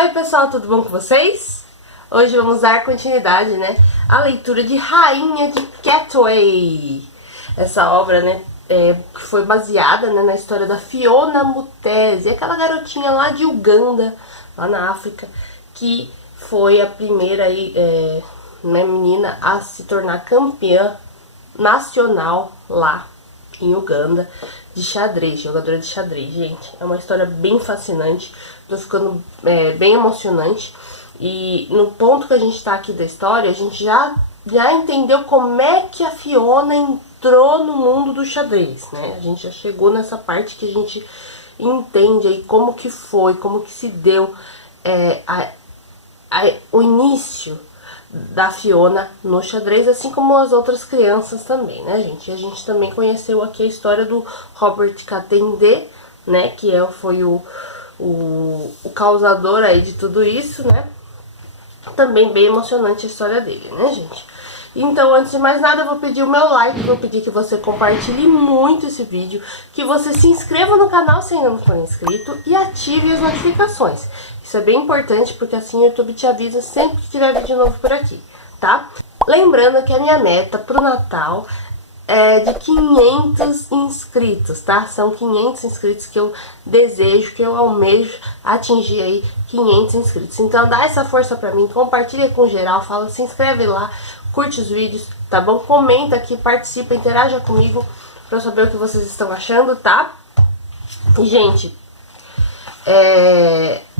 Oi pessoal, tudo bom com vocês? Hoje vamos dar continuidade, né, à leitura de Rainha de Katwe. Essa obra, né, que foi baseada, né, na história da Fiona Mutesi, aquela garotinha lá de Uganda, lá na África, que foi a primeira aí, né, menina a se tornar campeã nacional lá em Uganda de xadrez, jogadora de xadrez. Gente, é uma história bem fascinante, tô ficando bem emocionante. E no ponto que a gente tá aqui da história, a gente já entendeu como é que a Fiona entrou no mundo do xadrez, né? A gente já chegou nessa parte que a gente entende aí como que foi, como que se deu o início da Fiona no xadrez, assim como as outras crianças também, né, gente? E a gente também conheceu aqui a história do Robert Katende, né, que foi o causador aí de tudo isso, né? Também bem emocionante a história dele, né, gente? Então, antes de mais nada, eu vou pedir o meu like, vou pedir que você compartilhe muito esse vídeo, que você se inscreva no canal se ainda não for inscrito e ative as notificações. Isso é bem importante porque assim o YouTube te avisa sempre que tiver vídeo novo por aqui, tá? Lembrando que a minha meta pro Natal é de 500 inscritos, tá? São 500 inscritos que eu desejo, que eu almejo atingir aí 500 inscritos. Então dá essa força pra mim, compartilha com geral, fala, se inscreve lá, curte os vídeos, tá bom? Comenta aqui, participa, interaja comigo pra eu saber o que vocês estão achando, tá? E, gente,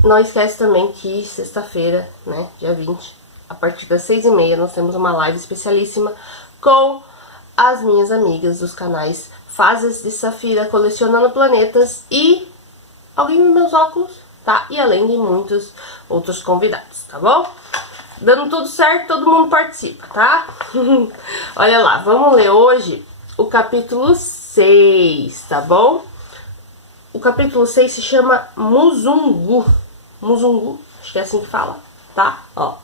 não esquece também que sexta-feira, né, dia 20, a partir das 6h30, nós temos uma live especialíssima com as minhas amigas dos canais Fases de Safira, Colecionando Planetas e Alguém nos Meus Óculos, tá? E além de muitos outros convidados, tá bom? Dando tudo certo, todo mundo participa, tá? Olha lá, vamos ler hoje o capítulo 6, tá bom? O capítulo 6 se chama Muzungu. Muzungu, acho que é assim que fala, tá? Ó,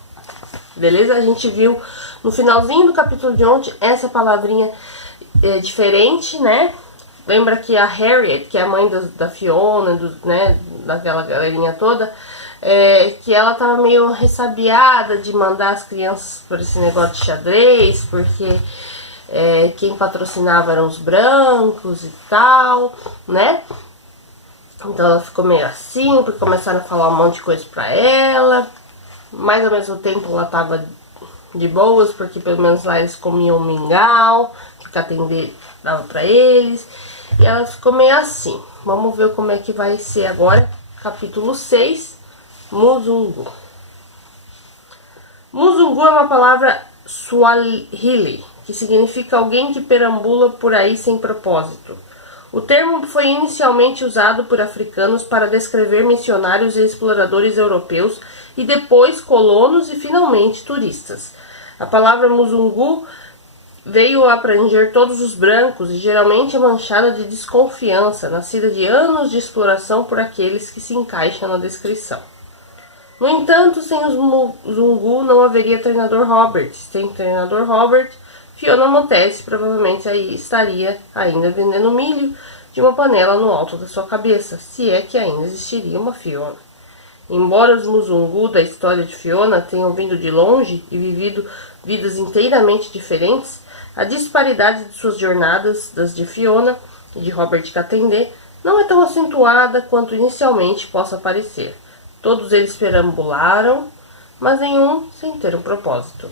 beleza? A gente viu no finalzinho do capítulo de ontem essa palavrinha diferente, né? Lembra que a Harriet, que é a mãe da Fiona, né, daquela galerinha toda, que ela tava meio ressabiada de mandar as crianças por esse negócio de xadrez, porque quem patrocinava eram os brancos e tal, né? Então ela ficou meio assim, porque começaram a falar um monte de coisa pra ela. Mas ao mesmo tempo ela tava de boas, porque pelo menos lá eles comiam mingau, que Katende dava pra eles. E ela ficou meio assim. Vamos ver como é que vai ser agora. Capítulo 6, Muzungu. Muzungu é uma palavra Swahili, que significa alguém que perambula por aí sem propósito. O termo foi inicialmente usado por africanos para descrever missionários e exploradores europeus e depois colonos e finalmente turistas. A palavra Muzungu veio a abranger todos os brancos e geralmente é manchada de desconfiança, nascida de anos de exploração por aqueles que se encaixam na descrição. No entanto, sem os Muzungu não haveria treinador Robert. Sem treinador Robert, Fiona Mutesi provavelmente aí estaria ainda vendendo milho de uma panela no alto da sua cabeça, se é que ainda existiria uma Fiona. Embora os Muzungu da história de Fiona tenham vindo de longe e vivido vidas inteiramente diferentes, a disparidade de suas jornadas, das de Fiona e de Robert Katende, não é tão acentuada quanto inicialmente possa parecer. Todos eles perambularam, mas nenhum sem ter um propósito.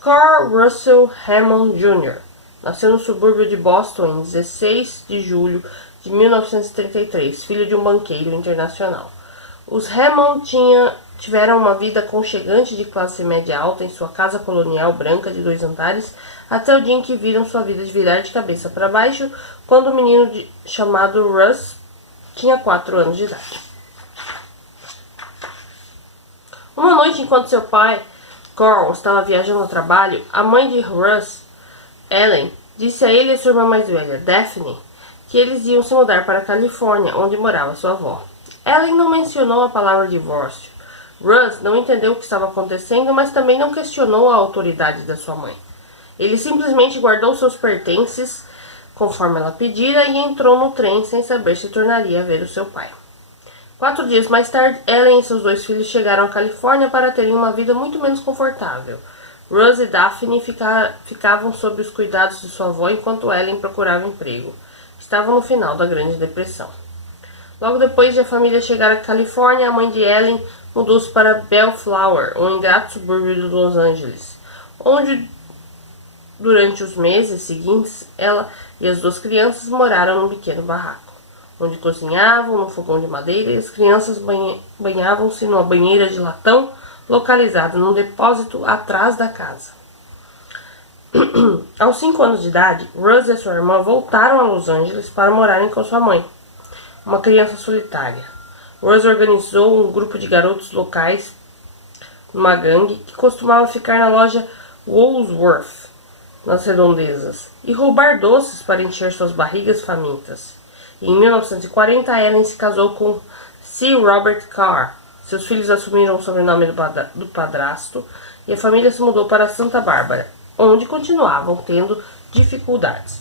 Carl Russell Hammond Jr. nasceu no subúrbio de Boston em 16 de julho de 1933, filho de um banqueiro internacional. Os Hammond tiveram uma vida aconchegante de classe média alta em sua casa colonial branca de 2 andares, até o dia em que viram sua vida virar de cabeça para baixo, quando o menino chamado Russ tinha 4 anos de idade. Uma noite, enquanto seu pai, Carl, estava viajando ao trabalho, a mãe de Russ, Ellen, disse a ele e a sua irmã mais velha, Daphne, que eles iam se mudar para a Califórnia, onde morava sua avó. Ellen não mencionou a palavra divórcio. Russ não entendeu o que estava acontecendo, mas também não questionou a autoridade da sua mãe. Ele simplesmente guardou seus pertences, conforme ela pedira, e entrou no trem sem saber se tornaria a ver o seu pai. 4 dias mais tarde, Ellen e seus 2 filhos chegaram à Califórnia para terem uma vida muito menos confortável. Russ e Daphne ficavam sob os cuidados de sua avó enquanto Ellen procurava emprego. Estavam no final da Grande Depressão. Logo depois de a família chegar à Califórnia, a mãe de Ellen mudou-se para Bellflower, um ingrato subúrbio de Los Angeles, onde, durante os meses seguintes, ela e as 2 crianças moraram num pequeno barraco, onde cozinhavam no fogão de madeira e as crianças banhavam-se numa banheira de latão localizada num depósito atrás da casa. Aos 5 anos de idade, Russ e sua irmã voltaram a Los Angeles para morarem com sua mãe, uma criança solitária. Russ organizou um grupo de garotos locais numa gangue que costumava ficar na loja Woolworth, nas redondezas, e roubar doces para encher suas barrigas famintas. Em 1940, Ellen se casou com C. Robert Carr. Seus filhos assumiram o sobrenome do padrasto e a família se mudou para Santa Bárbara, onde continuavam tendo dificuldades.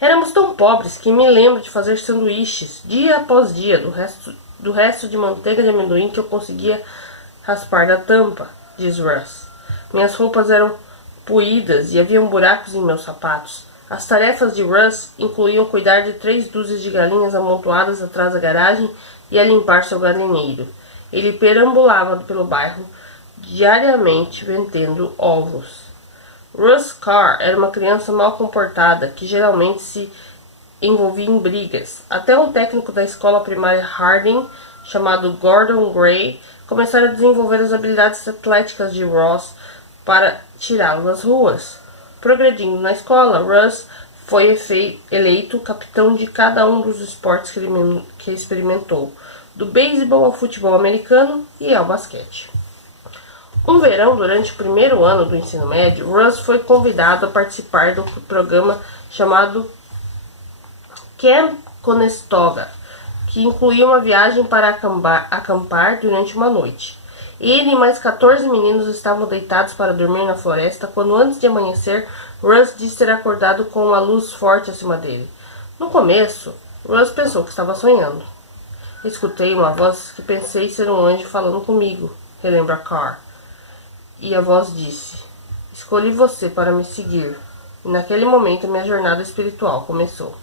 Éramos tão pobres que me lembro de fazer sanduíches dia após dia do resto de manteiga de amendoim que eu conseguia raspar da tampa, diz Russ. Minhas roupas eram poídas e haviam buracos em meus sapatos. As tarefas de Russ incluíam cuidar de 3 dúzias de galinhas amontoadas atrás da garagem e a limpar seu galinheiro. Ele perambulava pelo bairro diariamente vendendo ovos. Russ Carr era uma criança mal comportada que geralmente se envolvia em brigas. Até um técnico da escola primária Harding, chamado Gordon Gray, começara a desenvolver as habilidades atléticas de Russ para tirá-lo das ruas. Progredindo na escola, Russ foi eleito capitão de cada um dos esportes que experimentou, do beisebol ao futebol americano e ao basquete. Um verão, durante o primeiro ano do ensino médio, Russ foi convidado a participar do programa chamado Camp Conestoga, que incluía uma viagem para acampar durante uma noite. Ele e mais 14 meninos estavam deitados para dormir na floresta quando, antes de amanhecer, Russ disse ter acordado com uma luz forte acima dele. No começo, Russ pensou que estava sonhando. Escutei uma voz que pensei ser um anjo falando comigo, relembra Carr. E a voz disse: escolhi você para me seguir. E naquele momento minha jornada espiritual começou.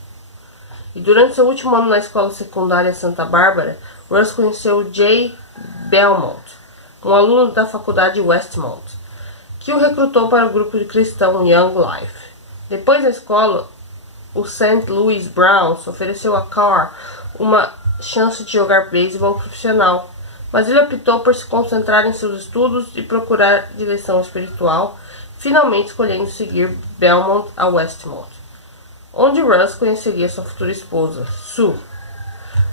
E durante seu último ano na escola secundária Santa Bárbara, Russ conheceu Jay Belmont, um aluno da faculdade Westmont, que o recrutou para o grupo de cristão Young Life. Depois da escola, o St. Louis Browns ofereceu a Carr uma chance de jogar beisebol profissional, mas ele optou por se concentrar em seus estudos e procurar direção espiritual, finalmente escolhendo seguir Belmont a Westmont, onde Russ conheceria sua futura esposa, Sue.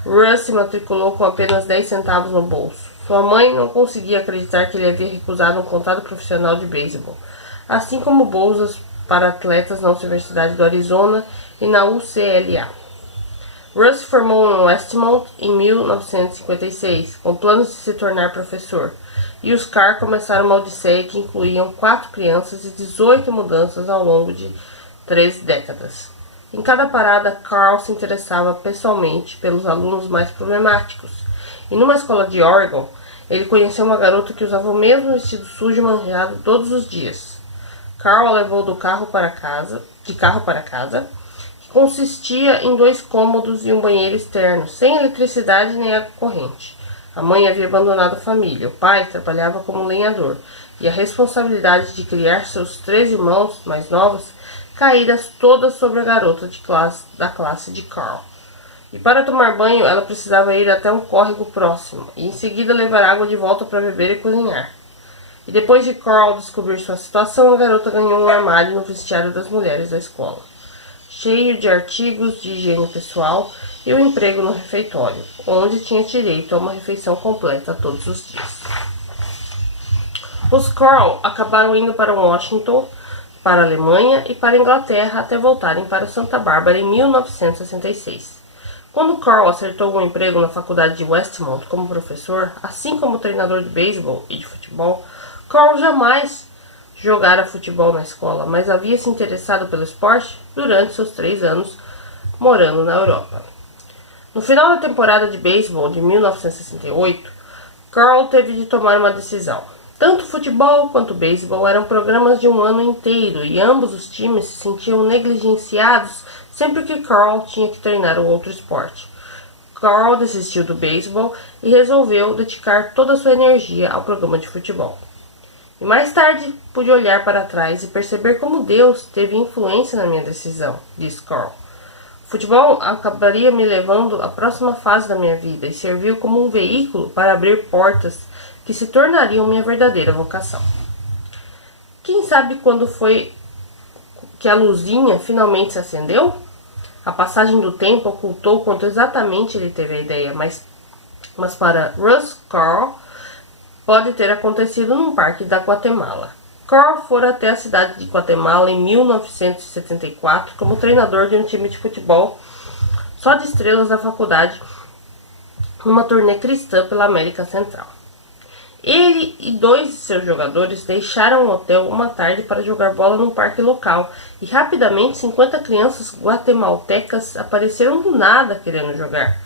Russ se matriculou com apenas 10 centavos no bolso. Sua mãe não conseguia acreditar que ele havia recusado um contrato profissional de beisebol, assim como bolsas para atletas na Universidade do Arizona e na UCLA. Russ se formou em Westmont em 1956, com planos de se tornar professor, e os Carr começaram uma odisseia que incluíam 4 crianças e 18 mudanças ao longo de 3 décadas. Em cada parada, Carl se interessava pessoalmente pelos alunos mais problemáticos, e numa escola de Oregon, ele conheceu uma garota que usava o mesmo vestido sujo e manjado todos os dias. Carl a levou de carro para casa, que consistia em 2 cômodos e um banheiro externo, sem eletricidade nem água corrente. A mãe havia abandonado a família, o pai trabalhava como lenhador, e a responsabilidade de criar seus 3 irmãos mais novos caíra todas sobre a garota da classe de Carl. E para tomar banho, ela precisava ir até um córrego próximo, e em seguida levar água de volta para beber e cozinhar. E depois de Carl descobrir sua situação, a garota ganhou um armário no vestiário das mulheres da escola, cheio de artigos de higiene pessoal e um emprego no refeitório, onde tinha direito a uma refeição completa todos os dias. Os Carl acabaram indo para Washington, para a Alemanha e para a Inglaterra até voltarem para Santa Bárbara em 1966. Quando Carl acertou um emprego na faculdade de Westmont como professor, assim como treinador de beisebol e de futebol, Carl jamais jogara futebol na escola, mas havia se interessado pelo esporte durante seus 3 anos morando na Europa. No final da temporada de beisebol de 1968, Carl teve de tomar uma decisão. Tanto o futebol quanto o beisebol eram programas de um ano inteiro e ambos os times se sentiam negligenciados sempre que Carl tinha que treinar o outro esporte. Carl desistiu do beisebol e resolveu dedicar toda a sua energia ao programa de futebol. E mais tarde pude olhar para trás e perceber como Deus teve influência na minha decisão, disse Carl. O futebol acabaria me levando à próxima fase da minha vida e serviu como um veículo para abrir portas que se tornariam minha verdadeira vocação. Quem sabe quando foi que a luzinha finalmente se acendeu? A passagem do tempo ocultou quanto exatamente ele teve a ideia, mas para Russ Carl pode ter acontecido num parque da Guatemala. Carl fora até a cidade de Guatemala em 1974 como treinador de um time de futebol só de estrelas da faculdade numa turnê cristã pela América Central. Ele e 2 de seus jogadores deixaram o hotel uma tarde para jogar bola num parque local e rapidamente 50 crianças guatemaltecas apareceram do nada querendo jogar.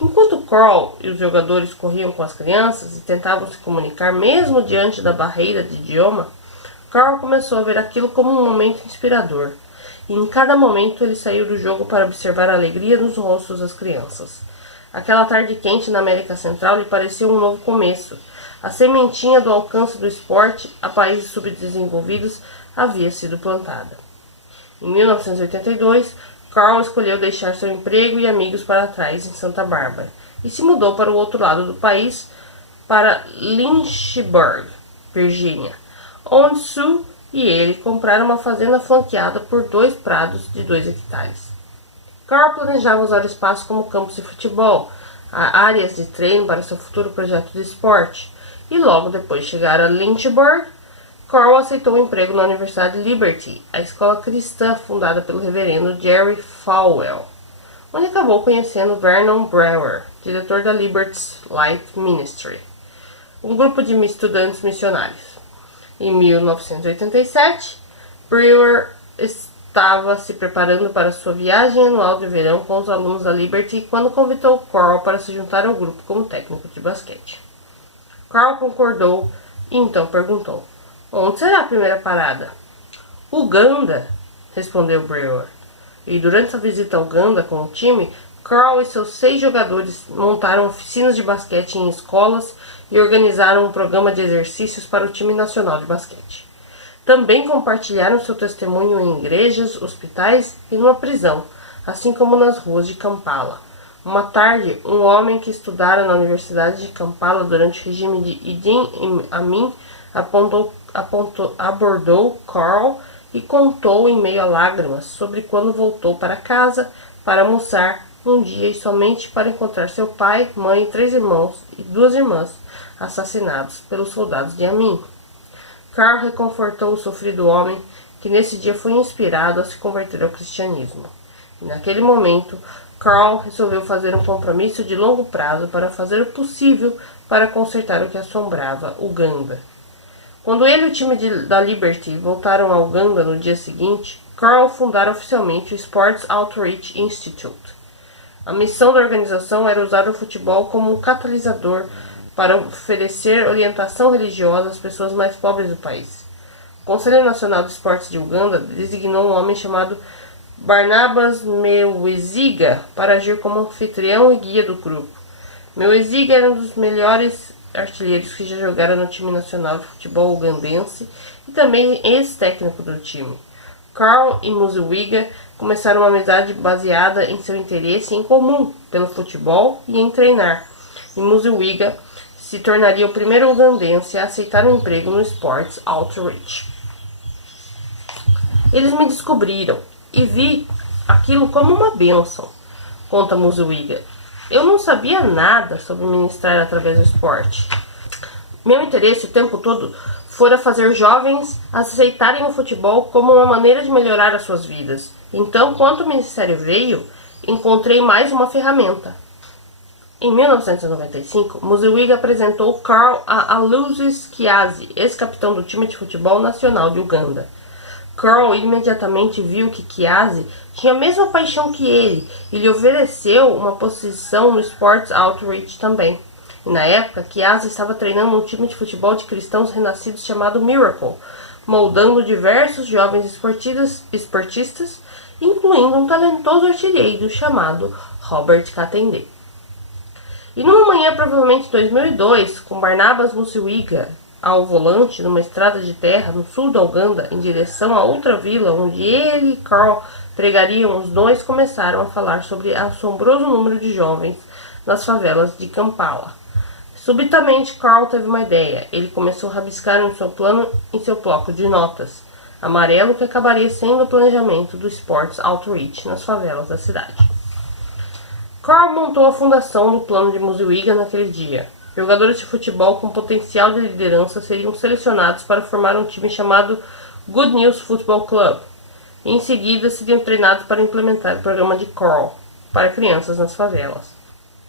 Enquanto Carl e os jogadores corriam com as crianças e tentavam se comunicar mesmo diante da barreira de idioma, Carl começou a ver aquilo como um momento inspirador. E em cada momento ele saiu do jogo para observar a alegria nos rostos das crianças. Aquela tarde quente na América Central lhe pareceu um novo começo. A sementinha do alcance do esporte a países subdesenvolvidos havia sido plantada. Em 1982, Carl escolheu deixar seu emprego e amigos para trás em Santa Bárbara e se mudou para o outro lado do país, para Lynchburg, Virgínia, onde Sue e ele compraram uma fazenda flanqueada por 2 prados de 2 hectares. Carl planejava usar o espaço como campos de futebol, áreas de treino para seu futuro projeto de esporte, e logo depois de chegar a Lynchburg, Carl aceitou um emprego na Universidade Liberty, a escola cristã fundada pelo reverendo Jerry Falwell, onde acabou conhecendo Vernon Brewer, diretor da Liberty's Light Ministry, um grupo de estudantes missionários. Em 1987, Brewer estava se preparando para sua viagem anual de verão com os alunos da Liberty quando convidou Carl para se juntar ao grupo como técnico de basquete. Carl concordou e então perguntou: "Onde será a primeira parada?" "Uganda", respondeu Brewer. E durante a visita a Uganda com o time, Carl e seus 6 jogadores montaram oficinas de basquete em escolas e organizaram um programa de exercícios para o time nacional de basquete. Também compartilharam seu testemunho em igrejas, hospitais e numa prisão, assim como nas ruas de Kampala. Uma tarde, um homem que estudara na Universidade de Kampala durante o regime de Idi Amin abordou Carl e contou em meio a lágrimas sobre quando voltou para casa para almoçar um dia e somente para encontrar seu pai, mãe, 3 irmãos e 2 irmãs assassinados pelos soldados de Amin. Carl reconfortou o sofrido homem, que nesse dia foi inspirado a se converter ao cristianismo. E naquele momento, Carl resolveu fazer um compromisso de longo prazo para fazer o possível para consertar o que assombrava Uganda. Quando ele e o time da Liberty voltaram a Uganda no dia seguinte, Carl fundara oficialmente o Sports Outreach Institute. A missão da organização era usar o futebol como um catalisador para oferecer orientação religiosa às pessoas mais pobres do país. O Conselho Nacional de Esportes de Uganda designou um homem chamado Barnabas Mwesigha para agir como anfitrião e guia do grupo. Mwesigha era um dos melhores artilheiros que já jogaram no time nacional de futebol ugandense e também ex-técnico do time. Carl e Mwesigha começaram uma amizade baseada em seu interesse em comum pelo futebol e em treinar, e Mwesigha se tornaria o primeiro ugandense a aceitar um emprego no Sports Outreach. Eles me descobriram e vi aquilo como uma bênção, conta Mwesigha. Eu não sabia nada sobre ministrar através do esporte. Meu interesse o tempo todo fora fazer jovens aceitarem o futebol como uma maneira de melhorar as suas vidas. Então, quando o ministério veio, encontrei mais uma ferramenta. Em 1995, Mwesigha apresentou Carl a Alusis Kiazi, ex-capitão do time de futebol nacional de Uganda. Carl imediatamente viu que Kiasi tinha a mesma paixão que ele e lhe ofereceu uma posição no Sports Outreach também. E na época, Kiasi estava treinando um time de futebol de cristãos renascidos chamado Miracle, moldando diversos jovens esportistas, incluindo um talentoso artilheiro chamado Robert Katende. E numa manhã, provavelmente 2002, com Barnabas Musiwiga ao volante numa estrada de terra no sul da Uganda, em direção a outra vila onde ele e Carl pregariam, os dois começaram a falar sobre o assombroso número de jovens nas favelas de Kampala. Subitamente, Carl teve uma ideia. Ele começou a rabiscar em seu bloco de notas amarelo que acabaria sendo o planejamento do Sports Outreach nas favelas da cidade. Carl montou a fundação do plano de Musiwiga naquele dia. Jogadores de futebol com potencial de liderança seriam selecionados para formar um time chamado Good News Football Club. E em seguida seriam treinados para implementar o programa de Carl para crianças nas favelas.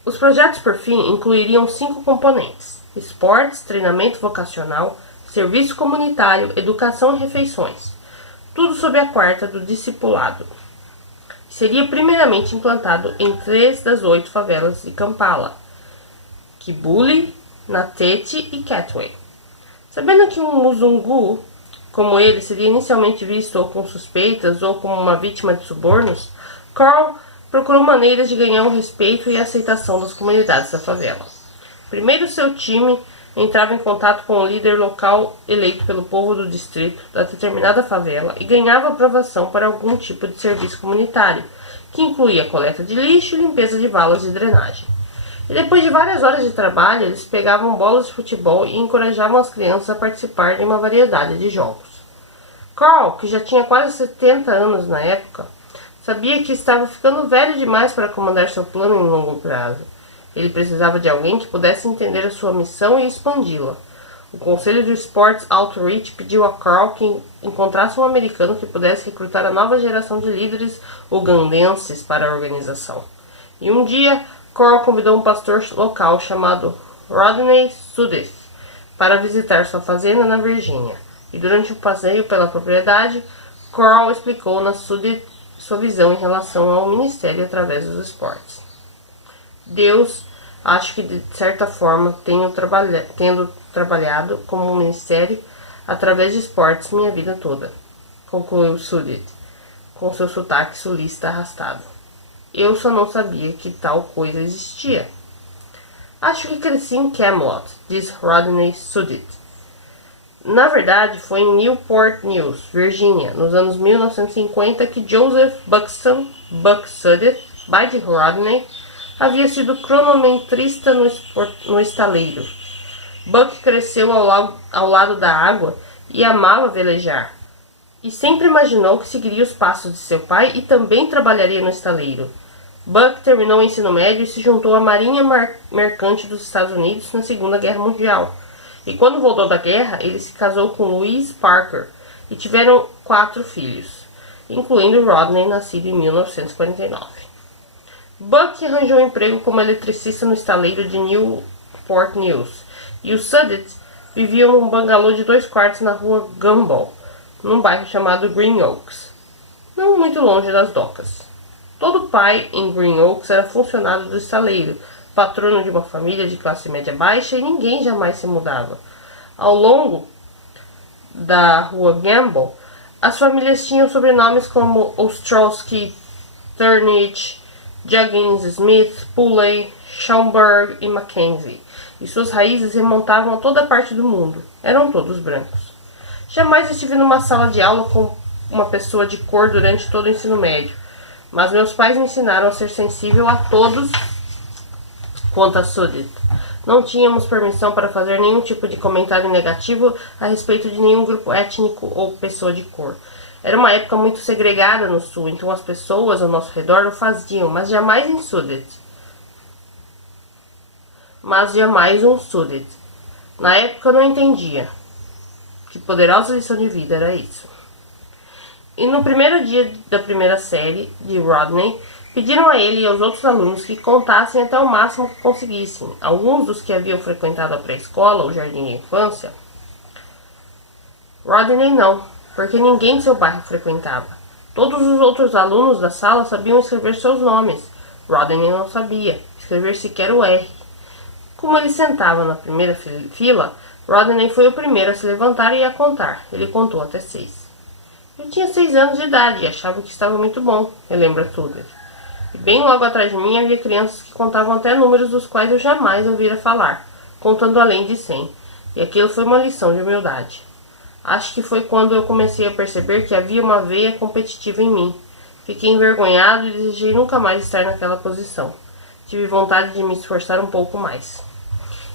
Os projetos, por fim, incluiriam 5 componentes: esportes, treinamento vocacional, serviço comunitário, educação e refeições. Tudo sob a quarta do discipulado. Seria primeiramente implantado em 3 das 8 favelas de Kampala: Kibuli, Natete e Katwe. Sabendo que um Muzungu como ele seria inicialmente visto ou com suspeitas ou como uma vítima de subornos, Carl procurou maneiras de ganhar o respeito e a aceitação das comunidades da favela. Primeiro, seu time entrava em contato com o líder local eleito pelo povo do distrito da determinada favela e ganhava aprovação para algum tipo de serviço comunitário, que incluía coleta de lixo e limpeza de valas de drenagem. E depois de várias horas de trabalho, eles pegavam bolas de futebol e encorajavam as crianças a participar de uma variedade de jogos. Carl, que já tinha quase 70 anos na época, sabia que estava ficando velho demais para comandar seu plano em longo prazo. Ele precisava de alguém que pudesse entender a sua missão e expandi-la. O Conselho de Sports Outreach pediu a Carl que encontrasse um americano que pudesse recrutar a nova geração de líderes ugandenses para a organização. E um dia, Carl convidou um pastor local chamado Rodney Sudeth para visitar sua fazenda na Virgínia. E durante o passeio pela propriedade, Carl explicou na Sudeth sua visão em relação ao ministério através dos esportes. Deus, acho que de certa forma, tendo trabalhado como um ministério através de esportes minha vida toda, concluiu Sudeth, com seu sotaque sulista arrastado. Eu só não sabia que tal coisa existia. Acho que cresci em Camelot, diz Rodney Sudeth. Na verdade, foi em Newport News, Virgínia, nos anos 1950, que Joseph Buxton, Buck Sudeth, pai de Rodney, havia sido cronometrista no estaleiro. Buck cresceu ao lado da água e amava velejar. E sempre imaginou que seguiria os passos de seu pai e também trabalharia no estaleiro. Buck terminou o ensino médio e se juntou à Marinha Mercante dos Estados Unidos na Segunda Guerra Mundial. E quando voltou da guerra, ele se casou com Louise Parker e tiveram 4 filhos, incluindo Rodney, nascido em 1949. Buck arranjou emprego como eletricista no estaleiro de Newport News, e os Sudeth viviam num bangalô de 2 quartos na rua Gumball, num bairro chamado Green Oaks, não muito longe das docas. Todo pai em Green Oaks era funcionário do estaleiro, patrono de uma família de classe média baixa, e ninguém jamais se mudava. Ao longo da rua Gamble, as famílias tinham sobrenomes como Ostrowski, Turnage, Juggins, Smith, Pulley, Schaumburg e Mackenzie, e suas raízes remontavam a toda parte do mundo. Eram todos brancos. Jamais estive numa sala de aula com uma pessoa de cor durante todo o ensino médio, mas meus pais me ensinaram a ser sensível a todos. Conta Sudeth. Não tínhamos permissão para fazer nenhum tipo de comentário negativo a respeito de nenhum grupo étnico ou pessoa de cor. Era uma época muito segregada no sul, então as pessoas ao nosso redor o faziam, mas jamais um Sudeth. Na época eu não entendia. Que poderosa lição de vida era isso. E no primeiro dia da primeira série de Rodney, pediram a ele e aos outros alunos que contassem até o máximo que conseguissem. Alguns dos que haviam frequentado a pré-escola ou jardim de infância. Rodney não. porque ninguém de seu bairro frequentava. Todos os outros alunos da sala sabiam escrever seus nomes. Rodney não sabia escrever sequer o R. Como ele sentava na primeira fila, Rodney foi o primeiro a se levantar e a contar. Ele contou até 6. Eu tinha 6 anos de idade e achava que estava muito bom, relembra Tudor. E bem logo atrás de mim havia crianças que contavam até números dos quais eu jamais ouvira falar, contando além de 100. E aquilo foi uma lição de humildade. Acho que foi quando eu comecei a perceber que havia uma veia competitiva em mim. Fiquei envergonhado e desejei nunca mais estar naquela posição. Tive vontade de me esforçar um pouco mais.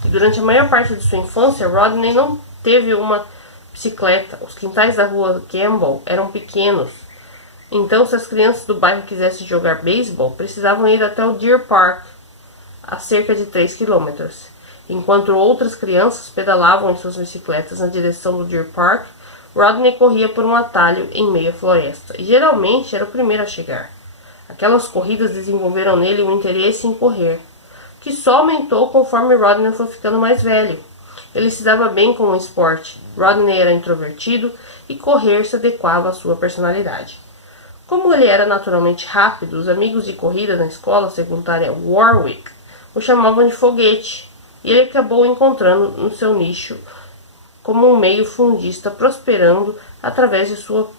E durante a maior parte de sua infância, Rodney não teve uma bicicleta. Os quintais da rua Campbell eram pequenos. Então, se as crianças do bairro quisessem jogar beisebol, precisavam ir até o Deer Park, a cerca de 3 quilômetros. Enquanto outras crianças pedalavam em suas bicicletas na direção do Deer Park, Rodney corria por um atalho em meio à floresta, e geralmente era o primeiro a chegar. Aquelas corridas desenvolveram nele um interesse em correr, que só aumentou conforme Rodney foi ficando mais velho. Ele se dava bem com o esporte. Rodney era introvertido e correr se adequava à sua personalidade. Como ele era naturalmente rápido, os amigos de corrida na escola secundária Warwick o chamavam de foguete, e ele acabou encontrando no seu nicho como um meio fundista, prosperando através de sua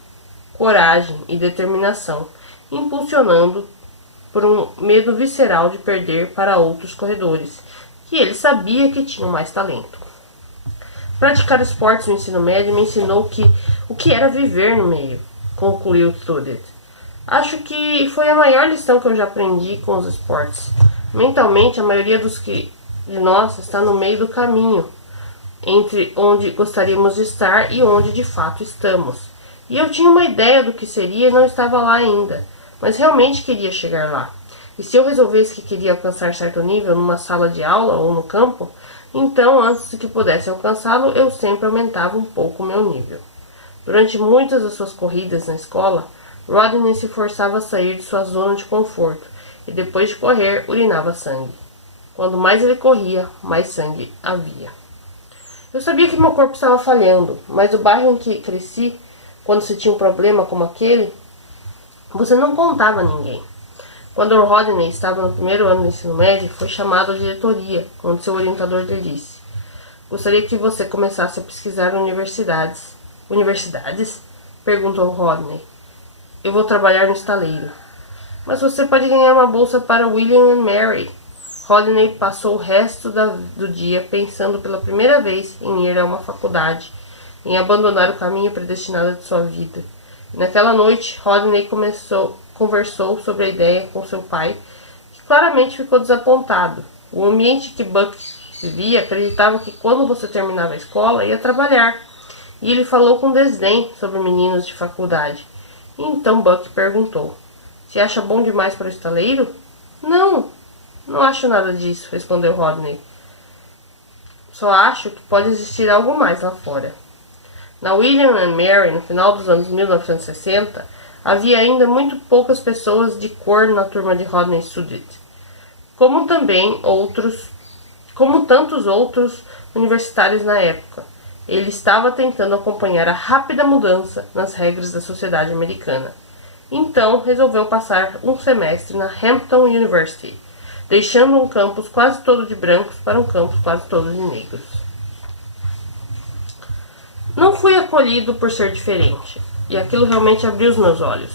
coragem e determinação, impulsionando por um medo visceral de perder para outros corredores, que ele sabia que tinham mais talento. Praticar esportes no ensino médio me ensinou o que era viver no meio, concluiu Tudor. Acho que foi a maior lição que eu já aprendi com os esportes. Mentalmente, a maioria de nós está no meio do caminho, entre onde gostaríamos de estar e onde de fato estamos. E eu tinha uma ideia do que seria e não estava lá ainda, mas realmente queria chegar lá. E se eu resolvesse que queria alcançar certo nível numa sala de aula ou no campo, então antes de que pudesse alcançá-lo, eu sempre aumentava um pouco o meu nível. Durante muitas das suas corridas na escola, Rodney se forçava a sair de sua zona de conforto e depois de correr, urinava sangue. Quanto mais ele corria, mais sangue havia. Eu sabia que meu corpo estava falhando, mas o bairro em que cresci, quando se tinha um problema como aquele, você não contava a ninguém. Quando Rodney estava no primeiro ano do ensino médio, foi chamado à diretoria, onde seu orientador lhe disse: gostaria que você começasse a pesquisar universidades. Universidades? Perguntou Rodney. Eu vou trabalhar no estaleiro. Mas você pode ganhar uma bolsa para William and Mary. Rodney passou o resto do dia pensando pela primeira vez em ir a uma faculdade, em abandonar o caminho predestinado de sua vida. E naquela noite, Rodney conversou sobre a ideia com seu pai, que claramente ficou desapontado. O ambiente que Buck vivia acreditava que quando você terminava a escola, ia trabalhar. E ele falou com desdém sobre meninos de faculdade. E então Buck perguntou: "Você acha bom demais para o estaleiro?" Não acho nada disso", respondeu Rodney. "Só acho que pode existir algo mais lá fora." Na William and Mary, no final dos anos 1960, havia ainda muito poucas pessoas de cor na turma de Rodney Student, como tantos outros universitários na época. Ele estava tentando acompanhar a rápida mudança nas regras da sociedade americana. Então, resolveu passar um semestre na Hampton University, deixando um campus quase todo de brancos para um campus quase todo de negros. Não fui acolhido por ser diferente, e aquilo realmente abriu os meus olhos.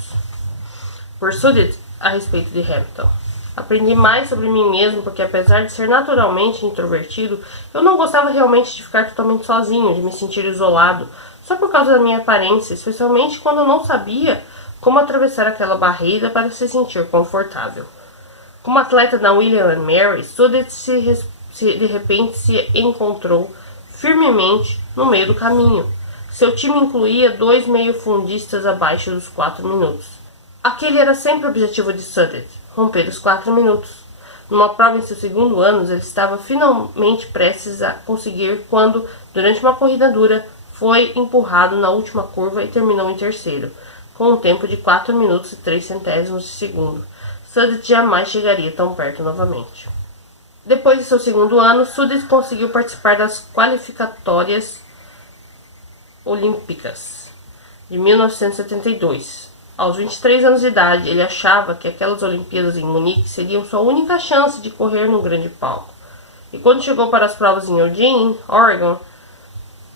Por Sudit, a respeito de Hampton. Aprendi mais sobre mim mesmo porque, apesar de ser naturalmente introvertido, eu não gostava realmente de ficar totalmente sozinho, de me sentir isolado, só por causa da minha aparência, especialmente quando eu não sabia como atravessar aquela barreira para se sentir confortável. Como atleta da William and Mary, Sudit de repente se encontrou firmemente no meio do caminho. Seu time incluía 2 meio-fundistas abaixo dos 4 minutos. Aquele era sempre o objetivo de Sudit, romper os 4 minutos. Numa prova em seu segundo ano, ele estava finalmente prestes a conseguir quando, durante uma corrida dura, foi empurrado na última curva e terminou em terceiro, com um tempo de 4 minutos e 3 centésimos de segundo. Sudit jamais chegaria tão perto novamente. Depois de seu segundo ano, Sudit conseguiu participar das qualificatórias olímpicas. de 1972. Aos 23 anos de idade, ele achava que aquelas Olimpíadas em Munique seriam sua única chance de correr no grande palco. E quando chegou para as provas em Eugene, Oregon,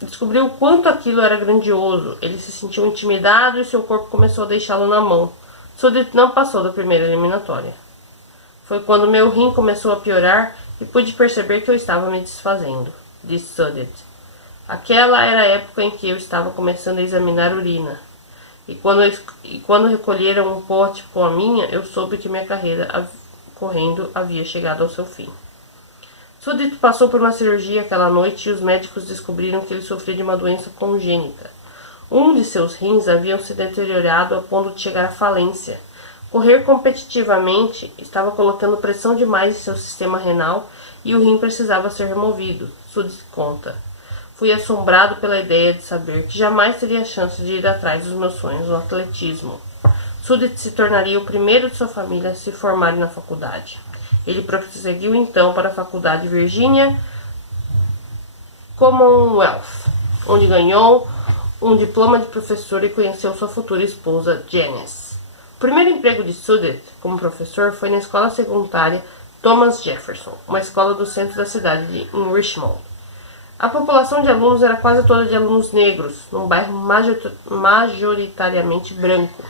descobriu o quanto aquilo era grandioso. Ele se sentiu intimidado e seu corpo começou a deixá-lo na mão. Sudit não passou da primeira eliminatória. Foi quando meu rim começou a piorar e pude perceber que eu estava me desfazendo, disse Sudit. Aquela era a época em que eu estava começando a examinar urina. E quando recolheram um pote com a minha, eu soube que minha carreira correndo havia chegado ao seu fim. Sudit passou por uma cirurgia aquela noite e os médicos descobriram que ele sofria de uma doença congênita. Um de seus rins havia se deteriorado a ponto de chegar à falência. Correr competitivamente estava colocando pressão demais em seu sistema renal e o rim precisava ser removido, Sudit conta. Fui assombrado pela ideia de saber que jamais teria chance de ir atrás dos meus sonhos no atletismo. Sudit se tornaria o primeiro de sua família a se formar na faculdade. Ele prosseguiu então para a faculdade Virginia Commonwealth, onde ganhou um diploma de professor e conheceu sua futura esposa, Janice. O primeiro emprego de Sudit como professor foi na escola secundária Thomas Jefferson, uma escola do centro da cidade de Richmond. A população de alunos era quase toda de alunos negros, num bairro majoritariamente branco.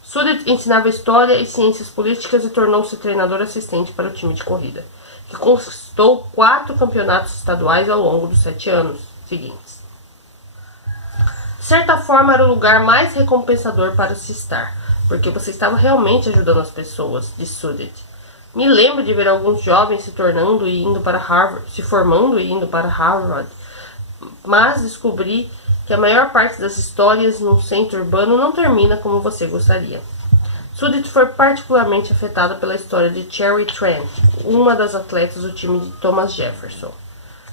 Sudit ensinava história e ciências políticas e tornou-se treinador assistente para o time de corrida, que conquistou 4 campeonatos estaduais ao longo dos 7 anos seguintes. De certa forma, era o lugar mais recompensador para se estar, porque você estava realmente ajudando as pessoas, disse Sudit. Me lembro de ver alguns jovens se formando e indo para Harvard, mas descobri que a maior parte das histórias num centro urbano não termina como você gostaria. Sudit foi particularmente afetada pela história de Cherry Trent, uma das atletas do time de Thomas Jefferson.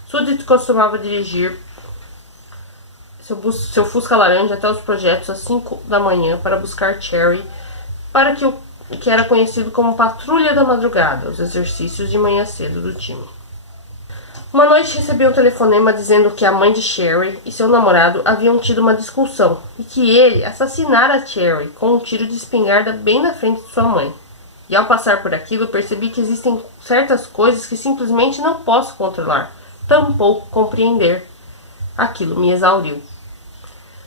Sudit costumava dirigir seu Fusca laranja até os projetos às 5 da manhã para buscar Cherry para que era conhecido como Patrulha da Madrugada, os exercícios de manhã cedo do time. Uma noite recebi um telefonema dizendo que a mãe de Cherry e seu namorado haviam tido uma discussão e que ele assassinara Cherry com um tiro de espingarda bem na frente de sua mãe. E ao passar por aquilo, percebi que existem certas coisas que simplesmente não posso controlar, tampouco compreender. Aquilo me exauriu.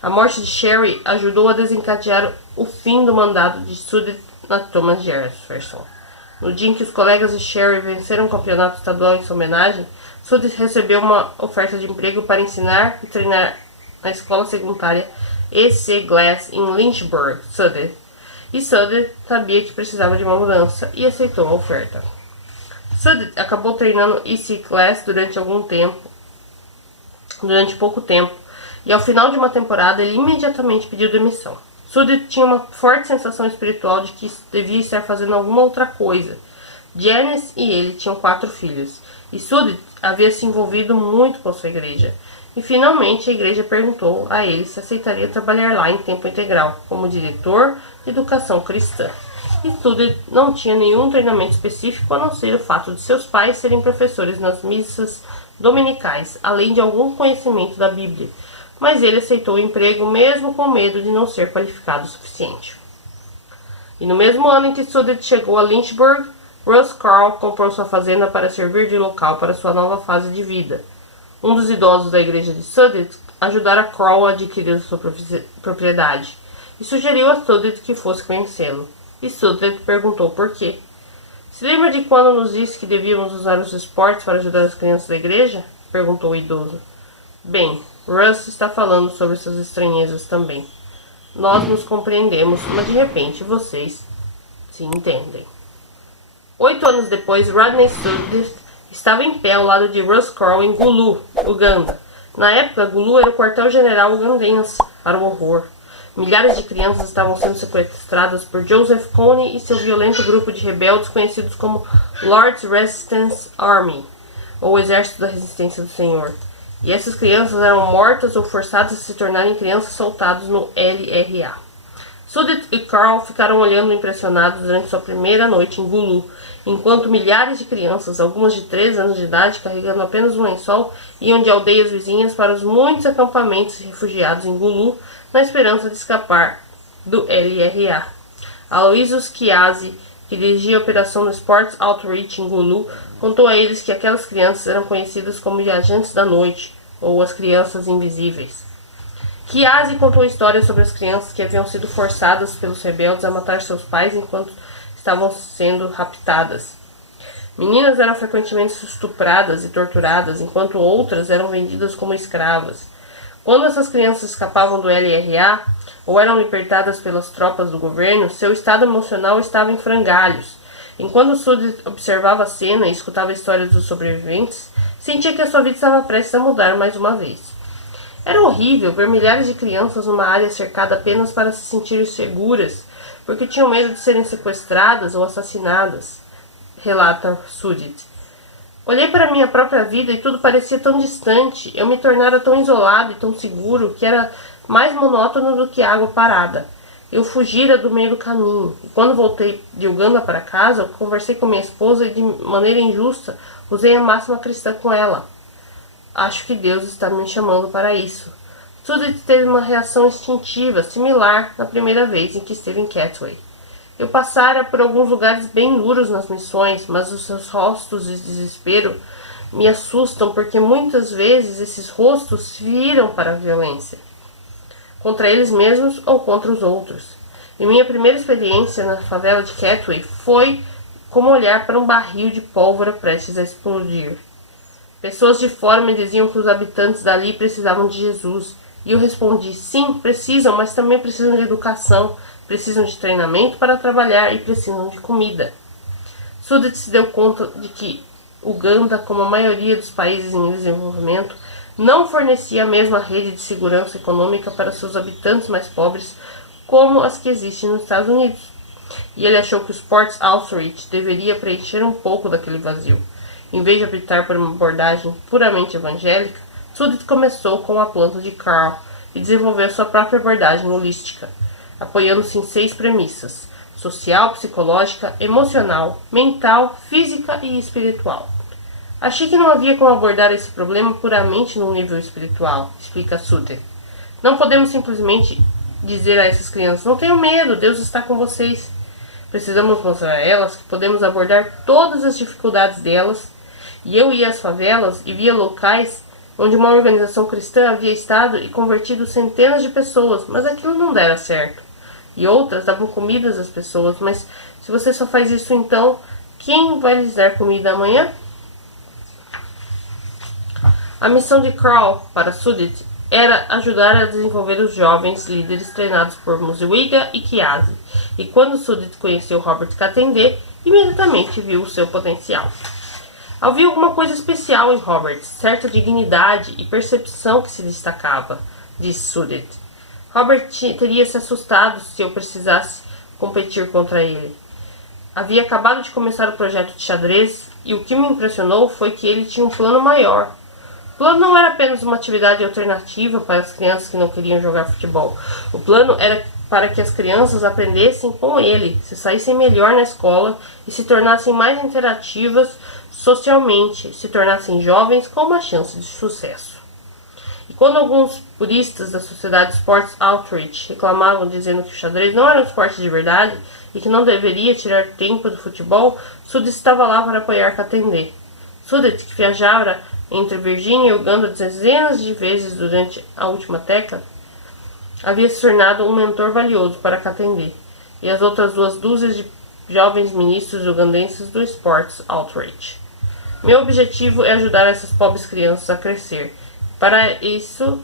A morte de Cherry ajudou a desencadear o fim do mandado de Sudit na Thomas Jefferson. No dia em que os colegas de Cherry venceram o campeonato estadual em sua homenagem, Sudit recebeu uma oferta de emprego para ensinar e treinar na escola secundária E.C. Glass em Lynchburg, Sudit. E Sudit sabia que precisava de uma mudança e aceitou a oferta. Sudit acabou treinando E.C. Glass durante pouco tempo, e ao final de uma temporada ele imediatamente pediu demissão. Sudit tinha uma forte sensação espiritual de que devia estar fazendo alguma outra coisa. Janice e ele tinham 4 filhos, e Sudit havia se envolvido muito com sua igreja. E finalmente a igreja perguntou a ele se aceitaria trabalhar lá em tempo integral, como diretor de educação cristã. E Sudit não tinha nenhum treinamento específico a não ser o fato de seus pais serem professores nas missas dominicais, além de algum conhecimento da Bíblia. Mas ele aceitou o emprego mesmo com medo de não ser qualificado o suficiente. E no mesmo ano em que Sudit chegou a Lynchburg, Russ Carl comprou sua fazenda para servir de local para sua nova fase de vida. Um dos idosos da igreja de Sudit ajudara Carl a adquirir sua propriedade e sugeriu a Sudit que fosse conhecê-lo. E Sudit perguntou por quê. Se lembra de quando nos disse que devíamos usar os esportes para ajudar as crianças da igreja? Perguntou o idoso. Bem, Russ está falando sobre suas estranhezas também. Nós nos compreendemos, mas de repente vocês se entendem. 8 anos depois, Rodney Sudit estava em pé ao lado de Russ Carl em Gulu, Uganda. Na época, Gulu era o quartel-general ugandense, para o horror. Milhares de crianças estavam sendo sequestradas por Joseph Kony e seu violento grupo de rebeldes conhecidos como Lord's Resistance Army, ou Exército da Resistência do Senhor. E essas crianças eram mortas ou forçadas a se tornarem crianças soltadas no LRA. Sudit e Carl ficaram olhando impressionados durante sua primeira noite em Gulu, enquanto milhares de crianças, algumas de 3 anos de idade, carregando apenas um lençol, iam de aldeias vizinhas para os muitos acampamentos de refugiados em Gulu, na esperança de escapar do LRA. Aloysius Chiasi, que dirigia a operação do Sports Outreach em Gulu, contou a eles que aquelas crianças eram conhecidas como viajantes da noite, ou as crianças invisíveis. Chiasi contou histórias sobre as crianças que haviam sido forçadas pelos rebeldes a matar seus pais enquanto estavam sendo raptadas. Meninas eram frequentemente estupradas e torturadas, enquanto outras eram vendidas como escravas. Quando essas crianças escapavam do LRA ou eram libertadas pelas tropas do governo, seu estado emocional estava em frangalhos. Enquanto Sudit observava a cena e escutava histórias dos sobreviventes, sentia que a sua vida estava prestes a mudar mais uma vez. Era horrível ver milhares de crianças numa área cercada apenas para se sentirem seguras, porque tinham medo de serem sequestradas ou assassinadas, relata Sudit. Olhei para minha própria vida e tudo parecia tão distante. Eu me tornara tão isolado e tão seguro que era mais monótono do que água parada. Eu fugira do meio do caminho. E quando voltei de Uganda para casa, eu conversei com minha esposa e de maneira injusta usei a máxima cristã com ela. Acho que Deus está me chamando para isso. Sudit teve uma reação instintiva, similar na primeira vez em que esteve em Catway. Eu passara por alguns lugares bem duros nas missões, mas os seus rostos de desespero me assustam porque muitas vezes esses rostos viram para a violência, contra eles mesmos ou contra os outros. E minha primeira experiência na favela de Catway foi como olhar para um barril de pólvora prestes a explodir. Pessoas de fora me diziam que os habitantes dali precisavam de Jesus. E eu respondi, sim, precisam, mas também precisam de educação, precisam de treinamento para trabalhar e precisam de comida. Sudit se deu conta de que Uganda, como a maioria dos países em desenvolvimento, não fornecia a mesma rede de segurança econômica para seus habitantes mais pobres como as que existem nos Estados Unidos. E ele achou que o Sports Outreach deveria preencher um pouco daquele vazio. Em vez de optar por uma abordagem puramente evangélica, Sudit começou com a planta de Carl e desenvolveu sua própria abordagem holística, apoiando-se em 6 premissas: social, psicológica, emocional, mental, física e espiritual. Achei que não havia como abordar esse problema puramente no nível espiritual, explica Sudit. Não podemos simplesmente dizer a essas crianças, não tenham medo, Deus está com vocês. Precisamos mostrar a elas que podemos abordar todas as dificuldades delas. E eu ia às favelas e via locais onde uma organização cristã havia estado e convertido centenas de pessoas, mas aquilo não dera certo. E outras davam comidas às pessoas, mas se você só faz isso então, quem vai lhes dar comida amanhã? A missão de Carl para Sudit era ajudar a desenvolver os jovens líderes treinados por Muziwiga e Chiasi. E quando Sudit conheceu Robert Katende, imediatamente viu o seu potencial. Havia alguma coisa especial em Robert, certa dignidade e percepção que se destacava, disse Sudit. Robert teria se assustado se eu precisasse competir contra ele. Havia acabado de começar o projeto de xadrez e o que me impressionou foi que ele tinha um plano maior. O plano não era apenas uma atividade alternativa para as crianças que não queriam jogar futebol. O plano era para que as crianças aprendessem com ele, se saíssem melhor na escola e se tornassem mais interativas socialmente, se tornassem jovens com uma chance de sucesso. E quando alguns puristas da sociedade Sports Outreach reclamavam dizendo que o xadrez não era um esporte de verdade e que não deveria tirar tempo do futebol, Sudit estava lá para apoiar Katende. Sudit, que viajara entre Virgínia e Uganda dezenas de vezes durante a última década, havia se tornado um mentor valioso para Katende e as outras 2 dúzias de jovens ministros ugandenses do Sports Outreach. Meu objetivo é ajudar essas pobres crianças a crescer. Para isso,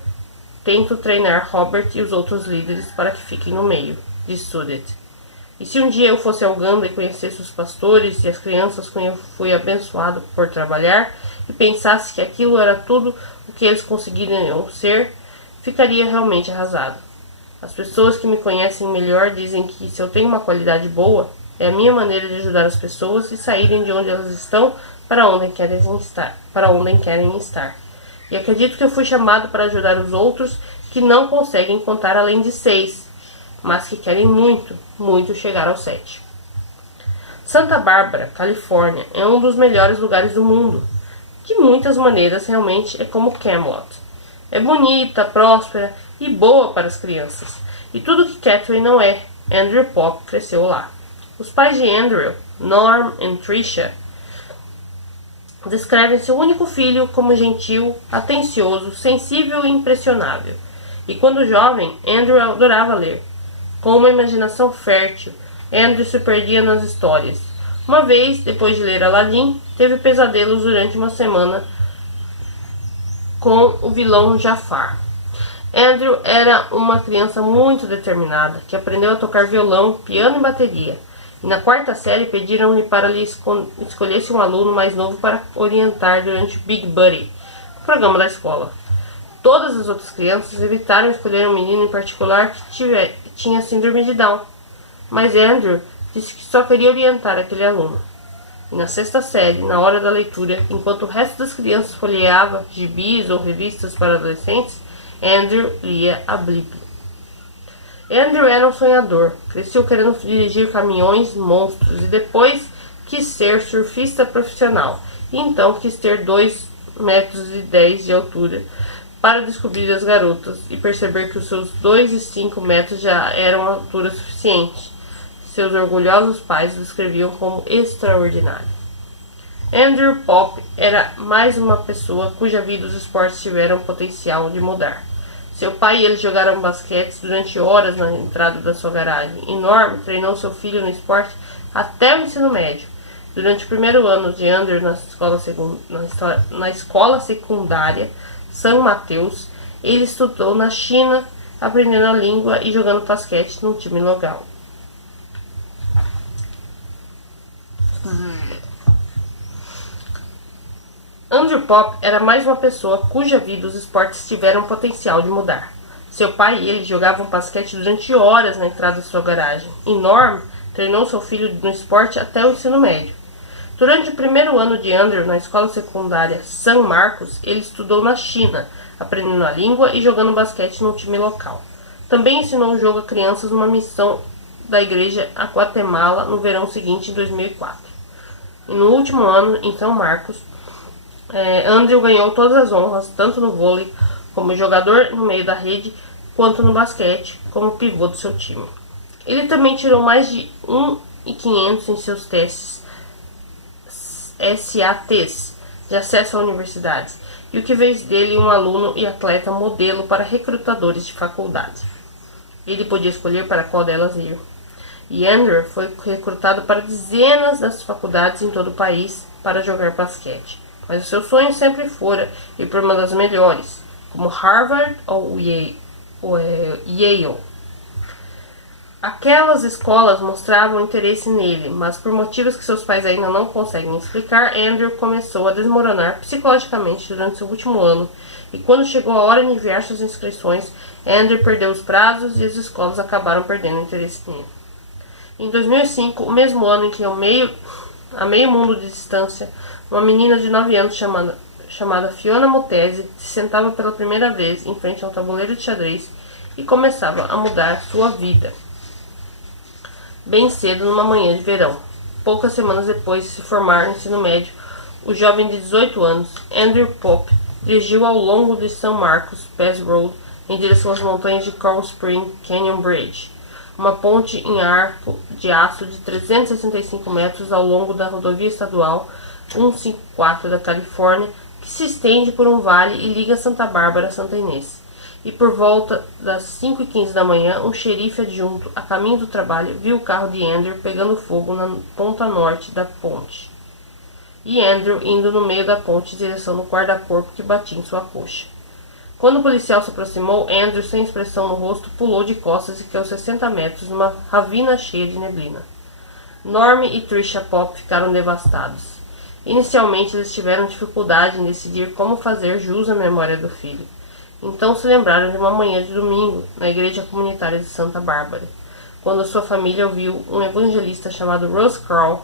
tento treinar Robert e os outros líderes para que fiquem no meio, disse Sudit. E se um dia eu fosse a Uganda e conhecesse os pastores e as crianças com quem eu fui abençoado por trabalhar e pensasse que aquilo era tudo o que eles conseguiriam ser, ficaria realmente arrasado. As pessoas que me conhecem melhor dizem que se eu tenho uma qualidade boa, é a minha maneira de ajudar as pessoas e saírem de onde elas estão para onde querem estar. E acredito que eu fui chamado para ajudar os outros que não conseguem contar além de 6. mas que querem muito, muito chegar ao 7. Santa Bárbara, Califórnia, é um dos melhores lugares do mundo. De muitas maneiras, realmente é como Camelot. É bonita, próspera e boa para as crianças. E tudo que Catherine não é. Andrew Pop cresceu lá. Os pais de Andrew, Norm e Tricia, descrevem seu único filho como gentil, atencioso, sensível e impressionável. E quando jovem, Andrew adorava ler. Com uma imaginação fértil, Andrew se perdia nas histórias. Uma vez, depois de ler Aladdin, teve pesadelos durante uma semana com o vilão Jafar. Andrew era uma criança muito determinada, que aprendeu a tocar violão, piano e bateria. E na 4ª série pediram-lhe para lhe escolhesse um aluno mais novo para orientar durante o Big Buddy, o programa da escola. Todas as outras crianças evitaram escolher um menino em particular que tinha síndrome de Down, mas Andrew disse que só queria orientar aquele aluno. E na 6ª série, na hora da leitura, enquanto o resto das crianças folheava gibis ou revistas para adolescentes, Andrew lia a Bíblia. Andrew era um sonhador, cresceu querendo dirigir caminhões monstros e depois quis ser surfista profissional. E então quis ter 2,10 metros de altura para descobrir as garotas e perceber que os seus 2,5 metros já eram altura suficiente. Seus orgulhosos pais o descreviam como extraordinário. Andrew Pop era mais uma pessoa cuja vida os esportes tiveram potencial de mudar. Seu pai e ele jogaram basquete durante horas na entrada da sua garagem, e Norm treinou seu filho no esporte até o ensino médio. Durante o primeiro ano de Andrew na escola secundária São Mateus, ele estudou na China, aprendendo a língua e jogando basquete num time local. Andrew Pop era mais uma pessoa cuja vida os esportes tiveram potencial de mudar. Seu pai e ele jogavam basquete durante horas na entrada de sua garagem, e Norm treinou seu filho no esporte até o ensino médio. Durante o primeiro ano de Andrew na escola secundária San Marcos, ele estudou na China, aprendendo a língua e jogando basquete no time local. Também ensinou o jogo a crianças numa missão da igreja a Guatemala no verão seguinte, em 2004. E no último ano, em São Marcos, Andrew ganhou todas as honras, tanto no vôlei como jogador no meio da rede, quanto no basquete como pivô do seu time. Ele também tirou mais de 1.500 em seus testes SATs de acesso a universidades, e o que fez dele um aluno e atleta modelo para recrutadores de faculdades. Ele podia escolher para qual delas ir. E Andrew foi recrutado para dezenas das faculdades em todo o país para jogar basquete. Mas o seu sonho sempre fora ir para uma das melhores, como Harvard ou Yale. Aquelas escolas mostravam interesse nele, mas por motivos que seus pais ainda não conseguem explicar, Andrew começou a desmoronar psicologicamente durante seu último ano, e quando chegou a hora de enviar suas inscrições, Andrew perdeu os prazos e as escolas acabaram perdendo interesse nele. Em 2005, o mesmo ano em que a meio mundo de distância, uma menina de 9 anos chamada Fiona Mutesi se sentava pela primeira vez em frente a um tabuleiro de xadrez e começava a mudar sua vida. Bem cedo, numa manhã de verão, poucas semanas depois de se formar no ensino médio, o jovem de 18 anos, Andrew Pop, dirigiu ao longo de San Marcos Pass Road em direção às montanhas de Coral Spring Canyon Bridge, uma ponte em arco de aço de 365 metros ao longo da rodovia estadual 154 da Califórnia, que se estende por um vale e liga Santa Bárbara a Santa Inês. E por volta das 5h15 da manhã, um xerife adjunto, a caminho do trabalho, viu o carro de Andrew pegando fogo na ponta norte da ponte. E Andrew indo no meio da ponte em direção no guarda-corpo que batia em sua coxa. Quando o policial se aproximou, Andrew, sem expressão no rosto, pulou de costas e caiu 60 metros numa ravina cheia de neblina. Norm e Tricia Pop ficaram devastados. Inicialmente, eles tiveram dificuldade em decidir como fazer jus à memória do filho. Então se lembraram de uma manhã de domingo, na igreja comunitária de Santa Bárbara, quando sua família ouviu um evangelista chamado Russ Kroll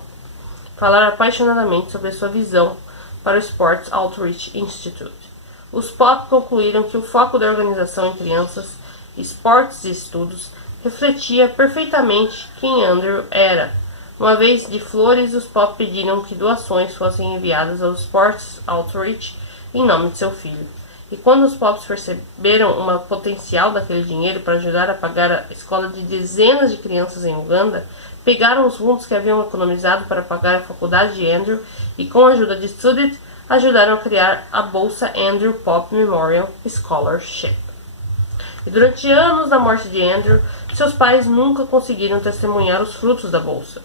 falar apaixonadamente sobre sua visão para o Sports Outreach Institute. Os Pop concluíram que o foco da organização em crianças, esportes e estudos refletia perfeitamente quem Andrew era. Uma vez de flores, os Pop pediram que doações fossem enviadas ao Sports Outreach em nome de seu filho. E quando os Pops perceberam o potencial daquele dinheiro para ajudar a pagar a escola de dezenas de crianças em Uganda, pegaram os fundos que haviam economizado para pagar a faculdade de Andrew e, com a ajuda de Judith, ajudaram a criar a bolsa Andrew Pop Memorial Scholarship. E durante anos da morte de Andrew, seus pais nunca conseguiram testemunhar os frutos da bolsa.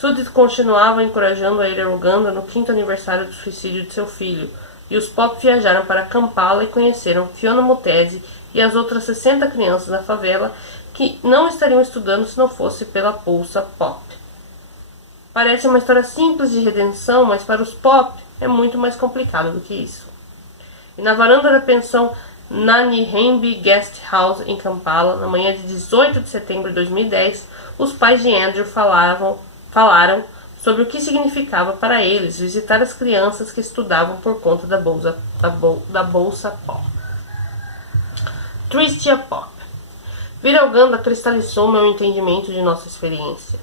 Judith continuava encorajando a ir a Uganda no 5º aniversário do suicídio de seu filho, e os Pop viajaram para Kampala e conheceram Fiona Mutesi e as outras 60 crianças da favela que não estariam estudando se não fosse pela bolsa Pop. Parece uma história simples de redenção, mas para os Pop é muito mais complicado do que isso. E na varanda da pensão Nanihembe Guest House em Kampala, na manhã de 18 de setembro de 2010, os pais de Andrew falaram sobre o que significava para eles visitar as crianças que estudavam por conta da bolsa Pop. Tristia Pop. Vir a Uganda cristalizou meu entendimento de nossa experiência.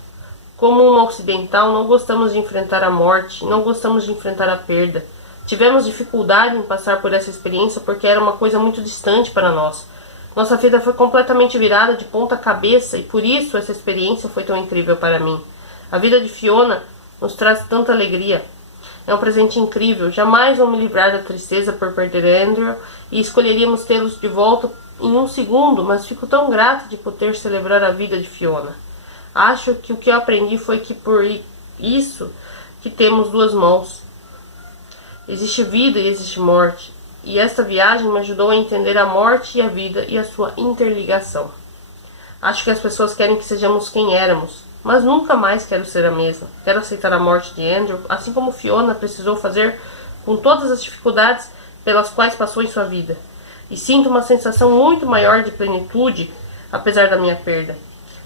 Como uma ocidental, não gostamos de enfrentar a morte, não gostamos de enfrentar a perda. Tivemos dificuldade em passar por essa experiência porque era uma coisa muito distante para nós. Nossa vida foi completamente virada de ponta cabeça e por isso essa experiência foi tão incrível para mim. A vida de Fiona nos traz tanta alegria. É um presente incrível. Jamais vou me livrar da tristeza por perder Andrew e escolheríamos tê-los de volta em um segundo, mas fico tão grata de poder celebrar a vida de Fiona. Acho que o que eu aprendi foi que por isso que temos duas mãos. Existe vida e existe morte. E esta viagem me ajudou a entender a morte e a vida e a sua interligação. Acho que as pessoas querem que sejamos quem éramos, mas nunca mais quero ser a mesma. Quero aceitar a morte de Andrew, assim como Fiona precisou fazer com todas as dificuldades pelas quais passou em sua vida. E sinto uma sensação muito maior de plenitude, apesar da minha perda.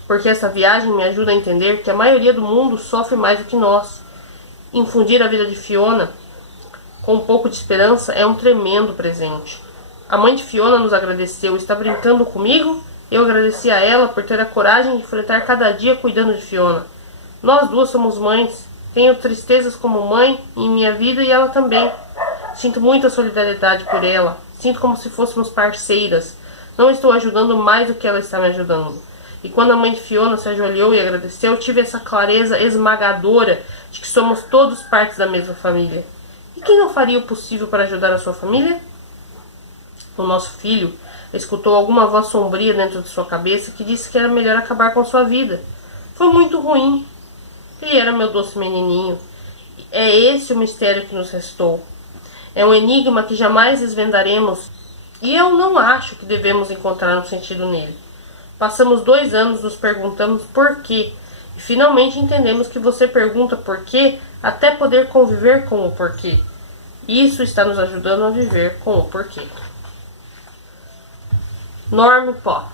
Porque essa viagem me ajuda a entender que a maioria do mundo sofre mais do que nós. Infundir a vida de Fiona com um pouco de esperança é um tremendo presente. A mãe de Fiona nos agradeceu, está brincando comigo? Eu agradeci a ela por ter a coragem de enfrentar cada dia cuidando de Fiona. Nós duas somos mães. Tenho tristezas como mãe em minha vida e ela também. Sinto muita solidariedade por ela. Sinto como se fôssemos parceiras. Não estou ajudando mais do que ela está me ajudando. E quando a mãe de Fiona se ajoelhou e agradeceu, tive essa clareza esmagadora de que somos todos partes da mesma família. E quem não faria o possível para ajudar a sua família? O nosso filho escutou alguma voz sombria dentro de sua cabeça que disse que era melhor acabar com sua vida. Foi muito ruim. Ele era meu doce menininho. É esse o mistério que nos restou. É um enigma que jamais desvendaremos e eu não acho que devemos encontrar um sentido nele. Passamos 2 anos nos perguntando por quê e finalmente entendemos que você pergunta por quê até poder conviver com o porquê. Isso está nos ajudando a viver com o porquê. Norm Pop.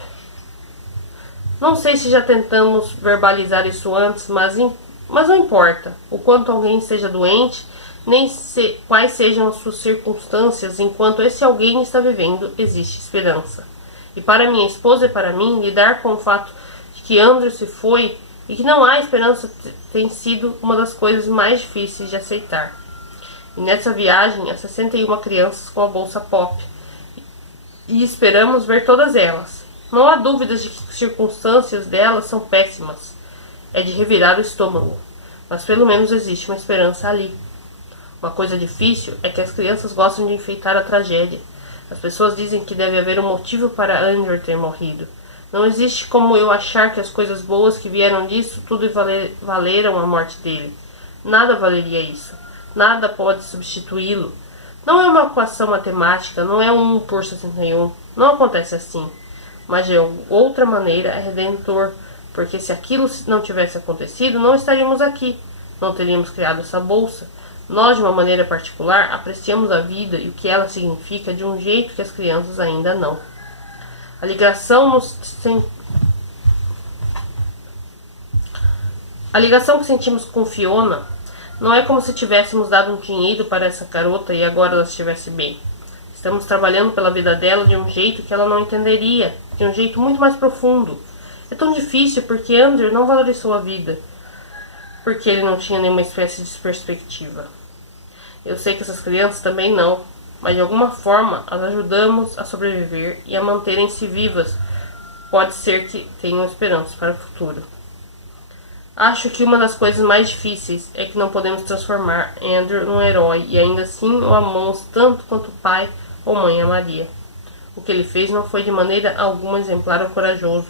Não sei se já tentamos verbalizar isso antes, mas não importa o quanto alguém esteja doente, nem quais sejam as suas circunstâncias, enquanto esse alguém está vivendo, existe esperança. E para minha esposa e para mim, lidar com o fato de que Andrew se foi e que não há esperança tem sido uma das coisas mais difíceis de aceitar. E nessa viagem, há 61 crianças com a bolsa Pop. E esperamos ver todas elas. Não há dúvidas de que as circunstâncias delas são péssimas. É de revirar o estômago. Mas pelo menos existe uma esperança ali. Uma coisa difícil é que as crianças gostam de enfeitar a tragédia. As pessoas dizem que deve haver um motivo para Andrew ter morrido. Não existe como eu achar que as coisas boas que vieram disso tudo valeram a morte dele. Nada valeria isso. Nada pode substituí-lo. Não é uma equação matemática, não é 1 por 61. Não acontece assim. Mas de outra maneira é redentor, porque se aquilo não tivesse acontecido, não estaríamos aqui. Não teríamos criado essa bolsa. Nós, de uma maneira particular, apreciamos a vida e o que ela significa de um jeito que as crianças ainda não. A ligação que sentimos com Fiona não é como se tivéssemos dado um dinheiro para essa garota e agora ela estivesse bem. Estamos trabalhando pela vida dela de um jeito que ela não entenderia, de um jeito muito mais profundo. É tão difícil porque Andrew não valorizou a vida, porque ele não tinha nenhuma espécie de perspectiva. Eu sei que essas crianças também não, mas de alguma forma as ajudamos a sobreviver e a manterem-se vivas. Pode ser que tenham esperança para o futuro. Acho que uma das coisas mais difíceis é que não podemos transformar Andrew num herói e ainda assim o amamos tanto quanto o pai ou mãe amaria. O que ele fez não foi de maneira alguma exemplar ou corajoso.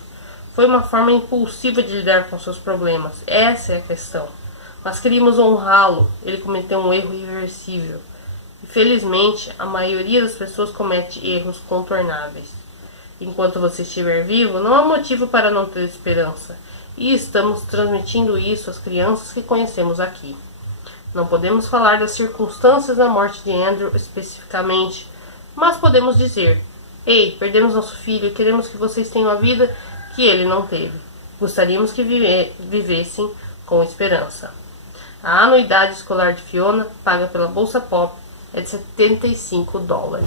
Foi uma forma impulsiva de lidar com seus problemas. Essa é a questão. Mas queríamos honrá-lo. Ele cometeu um erro irreversível. Infelizmente, a maioria das pessoas comete erros contornáveis. Enquanto você estiver vivo, não há motivo para não ter esperança. E estamos transmitindo isso às crianças que conhecemos aqui. Não podemos falar das circunstâncias da morte de Andrew especificamente, mas podemos dizer: ei, perdemos nosso filho e queremos que vocês tenham a vida que ele não teve. Gostaríamos que vivessem com esperança. A anuidade escolar de Fiona, paga pela Bolsa Pop, é de $75.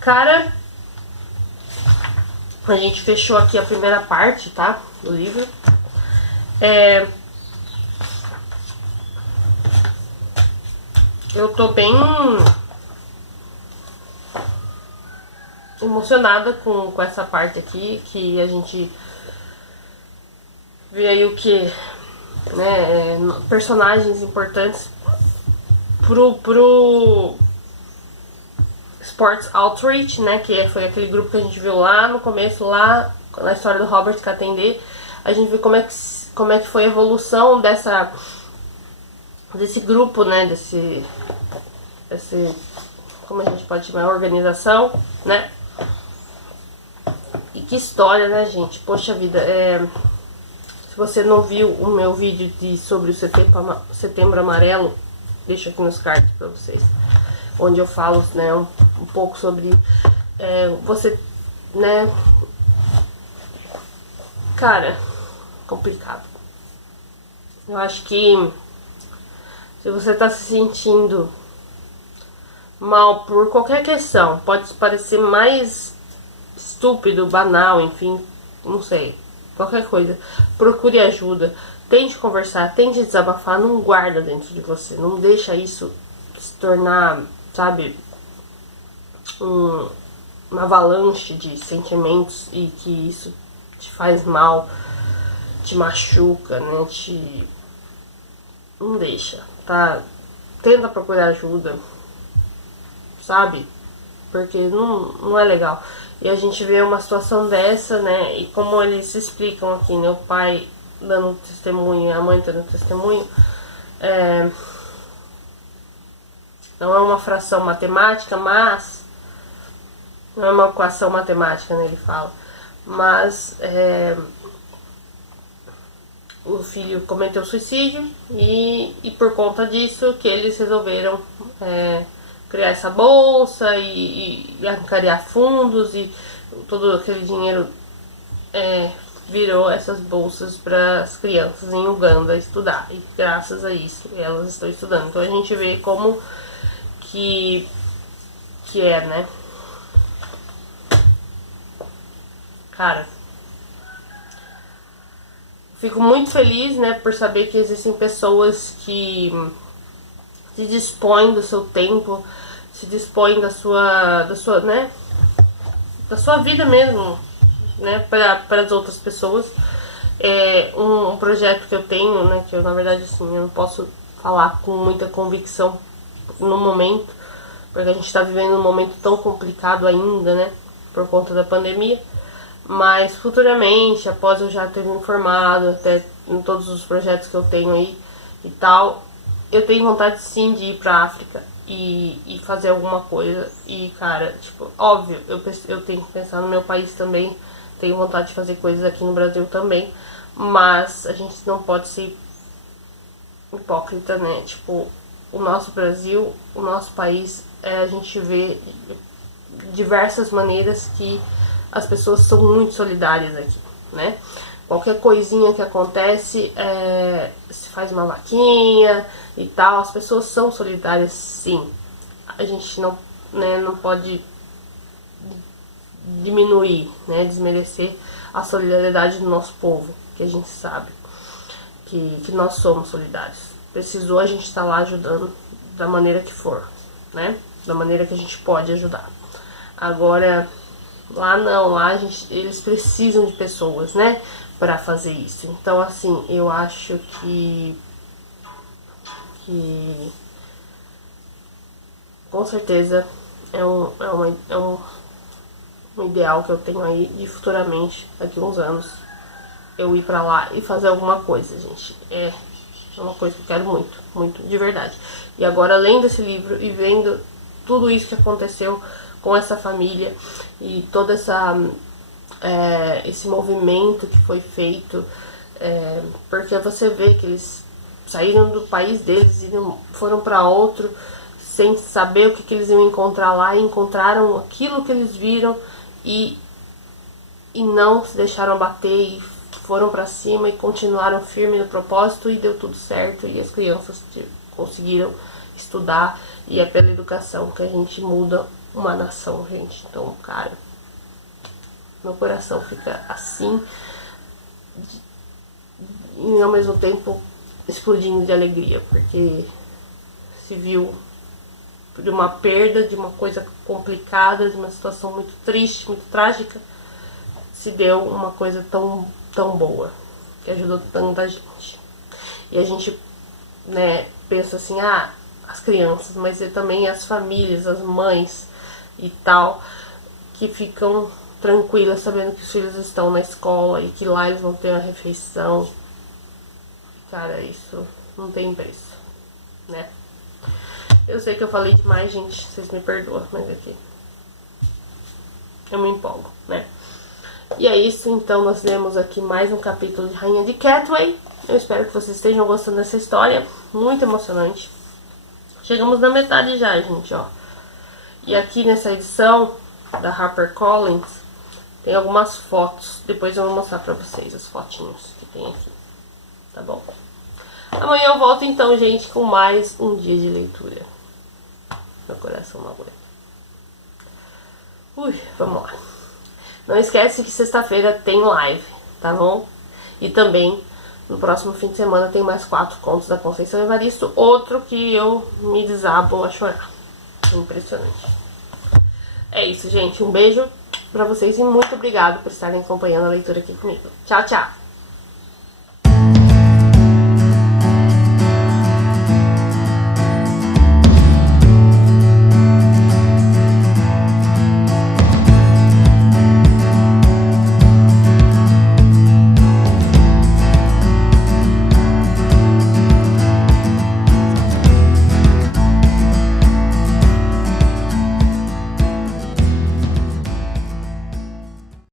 Cara, a gente fechou aqui a primeira parte, tá? Do livro. Eu tô bem emocionada com essa parte aqui, que a gente vê aí o que, né, personagens importantes pro Sports Outreach, né, que foi aquele grupo que a gente viu lá no começo, lá na história do Robert Katender. A gente viu como é que foi a evolução desse grupo, né, desse como a gente pode chamar, organização, né? E que história, né, gente? Poxa vida, se você não viu o meu vídeo sobre o Setembro Amarelo, deixo aqui nos cards pra vocês, onde eu falo, né, um pouco sobre você, né, cara, complicado. Eu acho que se você tá se sentindo mal por qualquer questão, pode parecer mais estúpido, banal, enfim, não sei, qualquer coisa, procure ajuda, tente conversar, tente desabafar, não guarda dentro de você, não deixa isso se tornar, sabe, uma avalanche de sentimentos e que isso te faz mal, te machuca, né, não deixa, tá? Tenta procurar ajuda, sabe? Porque não é legal. E a gente vê uma situação dessa, né? E como eles explicam aqui, né? O pai dando testemunho, a mãe dando testemunho, não é uma fração matemática, mas não é uma equação matemática, né? Ele fala, mas o filho cometeu suicídio e por conta disso que eles resolveram criar essa bolsa e angariar fundos, e todo aquele dinheiro virou essas bolsas para as crianças em Uganda estudar, e graças a isso elas estão estudando. Então a gente vê como que né, cara, fico muito feliz, né, por saber que existem pessoas que se dispõem do seu tempo, se dispõem da sua, né, da sua vida mesmo, né, para as outras pessoas. Um projeto que eu tenho, né, que eu, na verdade, assim, eu não posso falar com muita convicção no momento, porque a gente está vivendo um momento tão complicado ainda, né, por conta da pandemia. Mas futuramente, após eu já ter me informado até em todos os projetos que eu tenho aí e tal, eu tenho vontade sim de ir pra África e fazer alguma coisa. E cara, tipo, óbvio, eu tenho que pensar no meu país também, tenho vontade de fazer coisas aqui no Brasil também, mas a gente não pode ser hipócrita, né? Tipo, o nosso Brasil, o nosso país, a gente vê diversas maneiras que as pessoas são muito solidárias aqui, né? Qualquer coisinha que acontece, se faz uma vaquinha e tal, as pessoas são solidárias sim. A gente não, né, não pode diminuir, né, desmerecer a solidariedade do nosso povo, que a gente sabe que nós somos solidários. Precisou, a gente tá lá ajudando da maneira que for, né, da maneira que a gente pode ajudar. Agora, lá não, lá eles precisam de pessoas, né, pra fazer isso. Então, assim, eu acho que com certeza é um ideal que eu tenho aí de futuramente, daqui a uns anos, eu ir pra lá e fazer alguma coisa, gente. É uma coisa que eu quero muito, muito, de verdade. E agora, lendo esse livro e vendo tudo isso que aconteceu com essa família e toda esse movimento que foi feito, porque você vê que eles saíram do país deles e foram para outro sem saber o que eles iam encontrar lá, e encontraram aquilo que eles viram e não se deixaram abater e foram para cima e continuaram firme no propósito, e deu tudo certo, e as crianças conseguiram estudar, e é pela educação que a gente muda uma nação, gente. Então, cara, meu coração fica assim e ao mesmo tempo explodindo de alegria, porque se viu de uma perda, de uma coisa complicada, de uma situação muito triste, muito trágica, se deu uma coisa tão boa, que ajudou tanta gente. E a gente, né, pensa assim, as crianças, mas também as famílias, as mães e tal, que ficam tranquilas sabendo que os filhos estão na escola e que lá eles vão ter uma refeição. Cara, isso não tem preço, né? Eu sei que eu falei demais, gente, vocês me perdoam, mas aqui eu me empolgo, né? E é isso, então nós lemos aqui mais um capítulo de Rainha de Catway. Eu espero que vocês estejam gostando dessa história, muito emocionante. Chegamos na metade já, gente, ó. E aqui nessa edição da HarperCollins tem algumas fotos, depois eu vou mostrar pra vocês as fotinhos que tem aqui, tá bom? Amanhã eu volto então, gente, com mais um dia de leitura. Meu coração não aguenta. Vamos lá. Não esquece que sexta-feira tem live, tá bom? E também no próximo fim de semana tem mais 4 contos da Conceição Evaristo, outro que eu me desabo a chorar. Impressionante. É isso, gente. Um beijo pra vocês e muito obrigado por estarem acompanhando a leitura aqui comigo. Tchau, tchau!